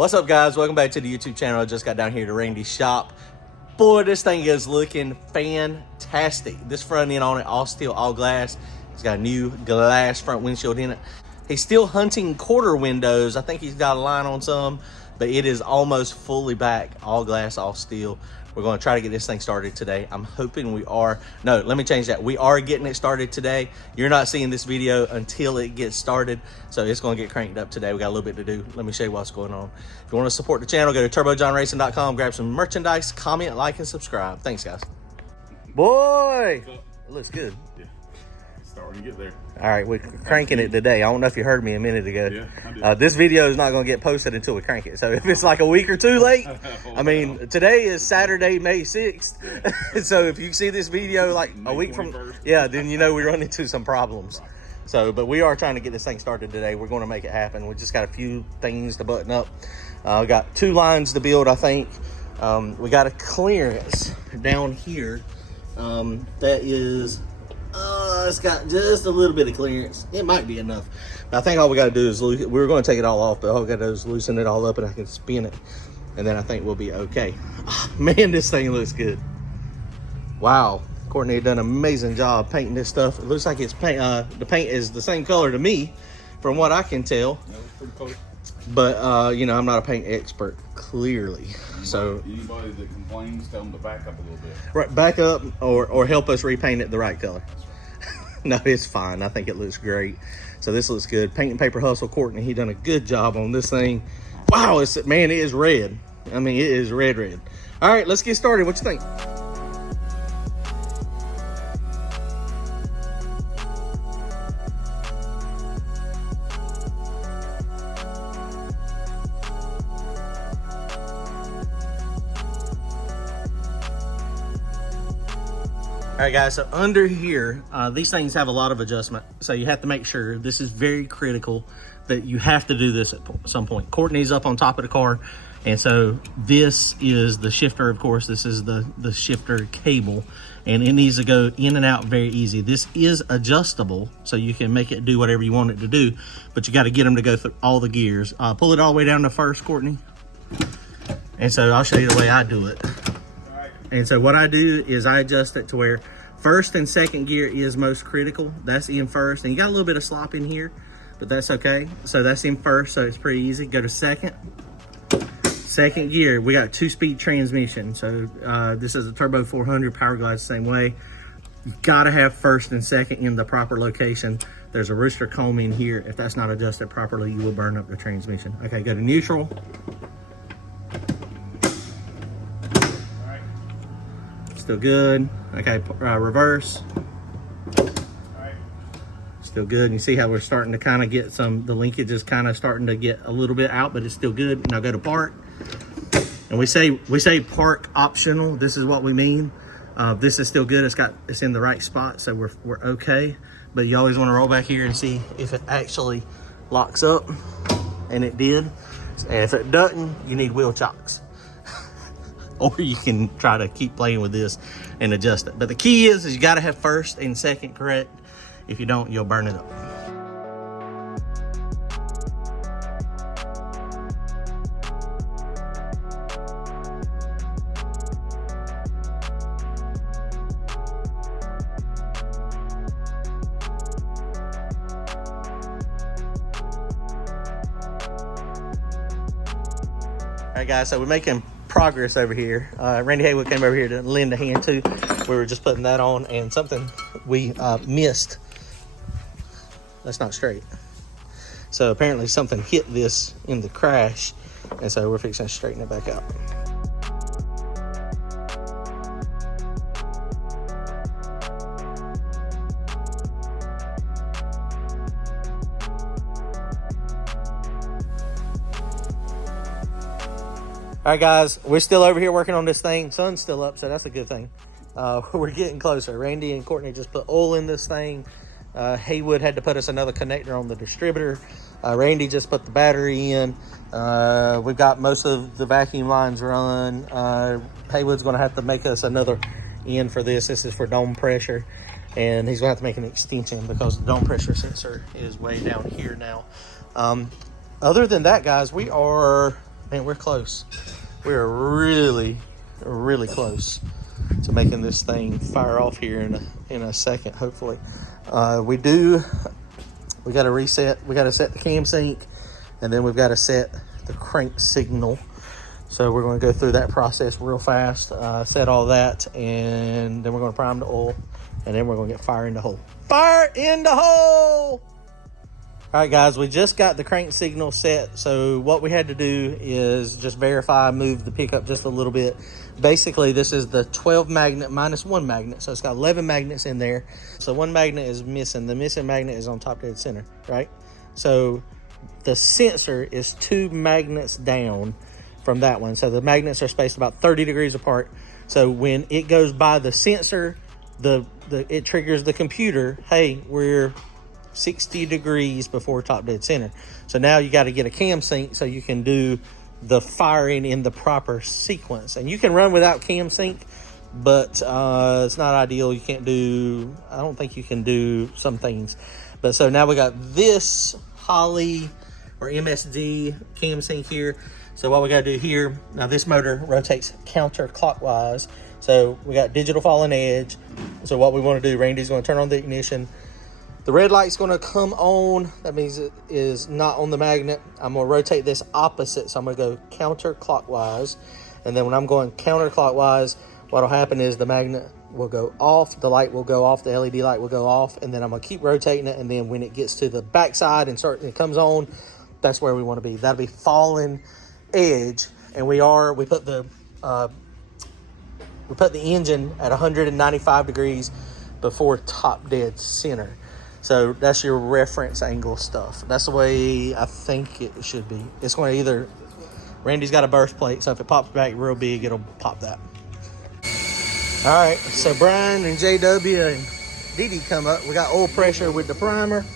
What's up, guys? Welcome back to the YouTube channel. I just got down here to Randy's shop. Boy, this thing is looking fantastic. This front end on it, all steel, all glass. It's got a new glass front windshield in it. He's still hunting quarter windows. I think he's got a line on some, but it is almost fully back, all glass, all steel. We're going to try to get this thing started today. I'm hoping we are. No, let me change that. We are getting it started today. You're not seeing this video until it gets started. So it's going to get cranked up today. We got a little bit to do. Let me show you what's going on. If you want to support the channel, go to turbojohnracing.com, grab some merchandise, comment, like, and subscribe. Thanks, guys. Boy, it looks good. Yeah, starting to get there. All right, we're cranking it today. I don't know if you heard me a minute ago. Yeah, I did. This video is not going to get posted until we crank it. So if it's like a week or two late, I mean, today is Saturday, May 6th. So if you see this video like a week from, 21st. yeah, then you know we run into some problems. So, but we are trying to get this thing started today. We're going to make it happen. We just got a few things to button up. We got 2 lines to build, I think. We got a clearance down here. That is... it's got just a little bit of clearance. It might be enough. But I think all we got to do is, we were going to take it all off, but all we got to do is loosen it all up and I can spin it. And then I think we'll be okay. Oh, man, this thing looks good. Wow. Courtney done an amazing job painting this stuff. It looks like it's paint. The paint is the same color to me, from what I can tell. That was pretty close. But, you know, I'm not a paint expert, clearly. Anybody that complains, tell them to back up a little bit. Right, back up or help us repaint it the right color. No, it's fine. I think it looks great. So this looks good. Paint and Paper Hustle Courtney, he done a good job on this thing. Wow, man, it is red. I mean, it is red. All right, let's get started. What you think? All right, guys, so under here, these things have a lot of adjustment. So you have to make sure, this is very critical, that you have to do this at some point. Courtney's up on top of the car. And so this is the shifter, of course. This is the shifter cable. And it needs to go in and out very easy. This is adjustable, so you can make it do whatever you want it to do. But you got to get them to go through all the gears. Pull it all the way down to first, Courtney. And so I'll show you the way I do it. And so what I do is I adjust it to where first and second gear is most critical. That's in first. And you got a little bit of slop in here, but that's okay. So that's in first, so it's pretty easy. Go to second. Second gear, we got 2-speed transmission. So this is a Turbo 400, Power Glide's the same way. You've got to have first and second in the proper location. There's a rooster comb in here. If that's not adjusted properly, you will burn up the transmission. Okay, go to neutral. Still good. Okay, reverse. Still good. And you see how we're starting to kind of get the linkage is kind of starting to get a little bit out, but it's still good. Now go to park. And we say park optional. This is what we mean. This is still good. It's in the right spot, so we're okay. But you always want to roll back here and see if it actually locks up, and it did. And if it doesn't, you need wheel chocks. Or you can try to keep playing with this and adjust it. But the key is you got to have first and second correct. If you don't, you'll burn it up. All right, guys, so we're making progress over here. Randy Haywood came over here to lend a hand too. We were just putting that on, and something we missed. That's not straight. So apparently something hit this in the crash, and so we're fixing to straighten it back out. All right, guys, we're still over here working on this thing. Sun's still up, so that's a good thing. We're getting closer. Randy and Courtney just put oil in this thing. Haywood had to put us another connector on the distributor. Randy just put the battery in. We've got most of the vacuum lines run. Haywood's going to have to make us another end for this. This is for dome pressure. And he's going to have to make an extension because the dome pressure sensor is way down here now. Other than that, guys, we are Man, we're close. We are really, really close to making this thing fire off here in a second, hopefully. We got to reset. We got to set the cam sync, and then we've got to set the crank signal. So we're going to go through that process real fast, set all that, and then we're going to prime the oil, and then we're going to get fire in the hole. Fire in the hole! All right, guys, we just got the crank signal set. So what we had to do is just verify, move the pickup just a little bit. Basically, this is the 12 magnet minus 1 magnet. So it's got 11 magnets in there. So 1 magnet is missing. The missing magnet is on top dead center, right? So the sensor is 2 magnets down from that one. So the magnets are spaced about 30 degrees apart. So when it goes by the sensor, it triggers the computer, hey, we're 60 degrees before top dead center. So now you got to get a cam sync so you can do the firing in the proper sequence. And you can run without cam sync, but it's not ideal. You can't do, I don't think you can do some things. But so now we got this Holley or MSD cam sync here. So what we got to do here, now this motor rotates counterclockwise. So we got digital falling edge. So what we want to do, Randy's going to turn on the ignition. The red light's going to come on. That means it is not on the magnet. I'm going to rotate this opposite. So I'm going to go counterclockwise. And then when I'm going counterclockwise, what will happen is the magnet will go off. The light will go off. The LED light will go off. And then I'm going to keep rotating it. And then when it gets to the backside and it comes on, that's where we want to be. That'll be falling edge. And we put the engine at 195 degrees before top dead center. So that's your reference angle stuff. That's the way I think it should be. It's going to either, Randy's got a burst plate, so if it pops back real big, it'll pop that. All right, so Brian and JW and Dee Dee come up. We got oil pressure with the primer.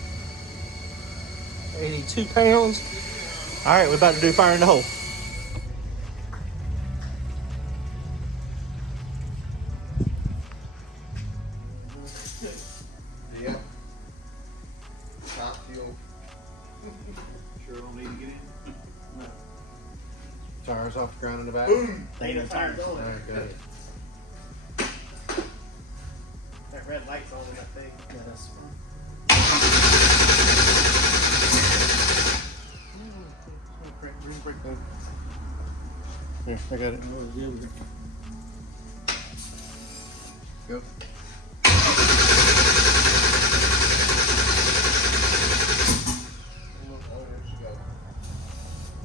82 pounds. All right, we're about to do fire in the hole. Yeah. Top fuel. Sure don't need to get in? No. Tires off the ground in the back. Ain't no tires. All right, got it. That red light's on in that thing. Yeah, that's fine. Here, I got it. Go.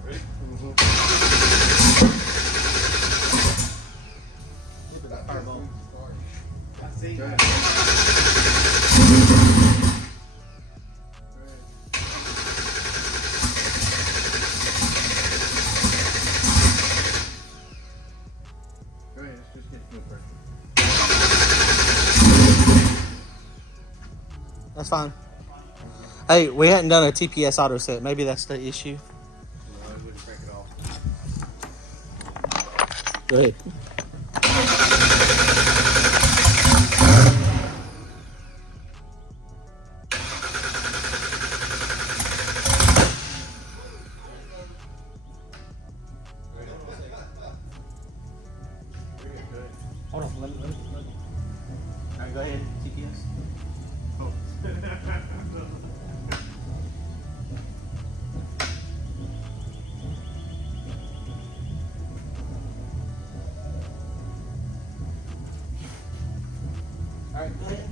Ready? Fireball. I see. Go ahead. Go ahead, let's just get fuel pressure. That's fine. Hey, we hadn't done a TPS auto set. Maybe that's the issue. No, I wouldn't crank it off. Go ahead. Hold on, let me. All right, go ahead, TPS. All right, go ahead.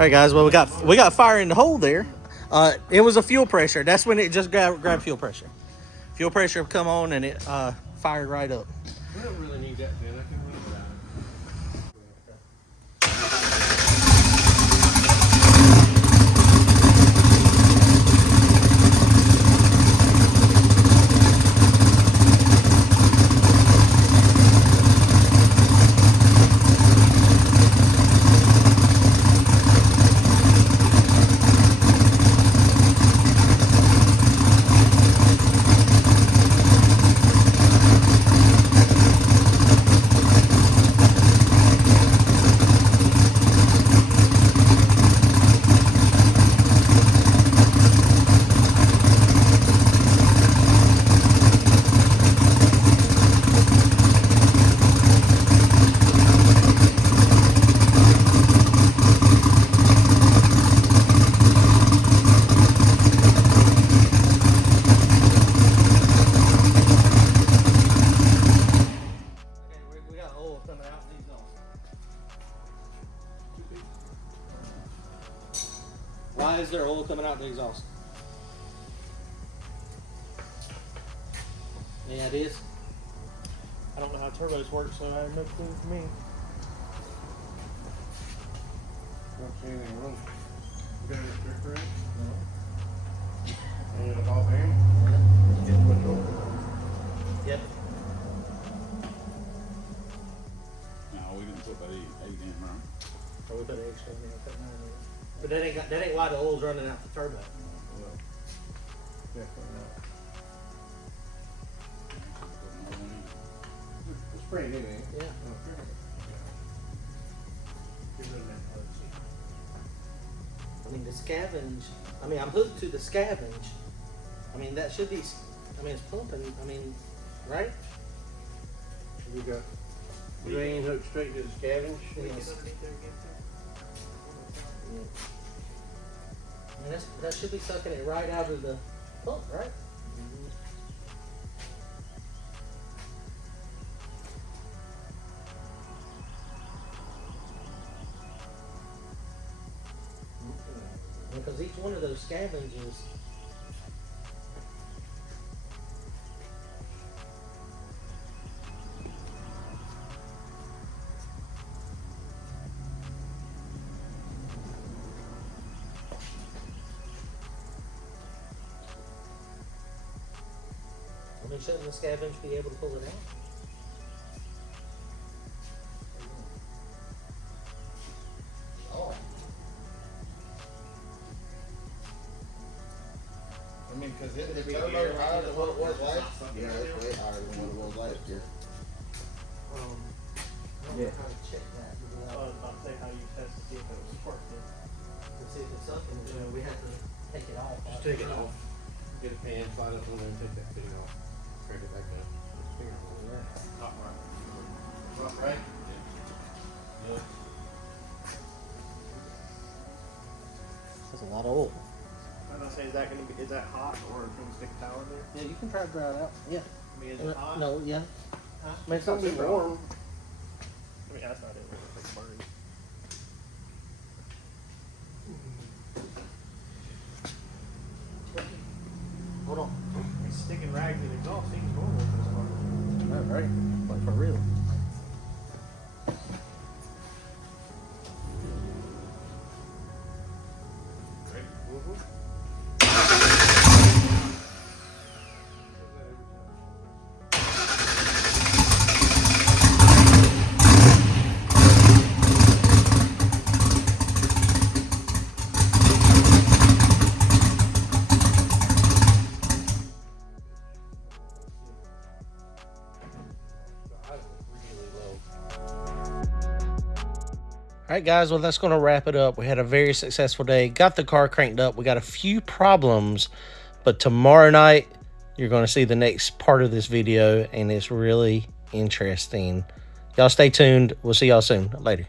right, guys. Well, we got fire in the hole there. It was a fuel pressure. That's when it just grabbed fuel pressure. Fuel pressure come on and it fired right up. We don't really need that, man. I can leave it out. We got oil coming out the exhaust. Why is there oil coming out the exhaust? Yeah, it is. I don't know how turbos work, so I have no clue for me. Don't see anything wrong. You got a restrictor in? No. And a ball bearing? Get the window open. Yep. No, we didn't put that eight in, right? Or we put an extra in there, put 9 in. But that ain't why the oil's running out the turbo. Well, definitely not. It's pretty new, ain't it? Yeah. Get rid of that hose. I mean, the scavenge, I'm hooked to the scavenge. I mean, that should be, it's pumping, right? You got drain hooked straight to the scavenge. Yes. Yeah. That should be sucking it right out of the pump, right? Because each one of those scavenges, shouldn't the scavenge be able to pull it out? Oh. I mean, because it It'd be turbo gear, higher than what it was it's last not something year. to Yeah, it's way higher than what it was last year. I don't know how to check that. I was about to say how you test to see if it was working. To see if it's up, and we have to take it off. Just take it off. Get a fan, slide up on there and take that fitting off. Crank it back down. Not right. Not right? Yeah. That's a lot of oil. I was gonna say, is that hot or can we stick a towel in there? Yeah, you can try to dry it out. Yeah. I mean, is it hot? No, yeah. Huh? It's gonna be warm. I mean, that's not it. It's like burning. Hold on. It's sticking rags in the exhaust seems normal for this part. Right, like for real. All right, guys, well, that's going to wrap it up. We had a very successful day. Got the car cranked up. We got a few problems, but tomorrow night, you're going to see the next part of this video, and it's really interesting. Y'all stay tuned. We'll see y'all soon. Later.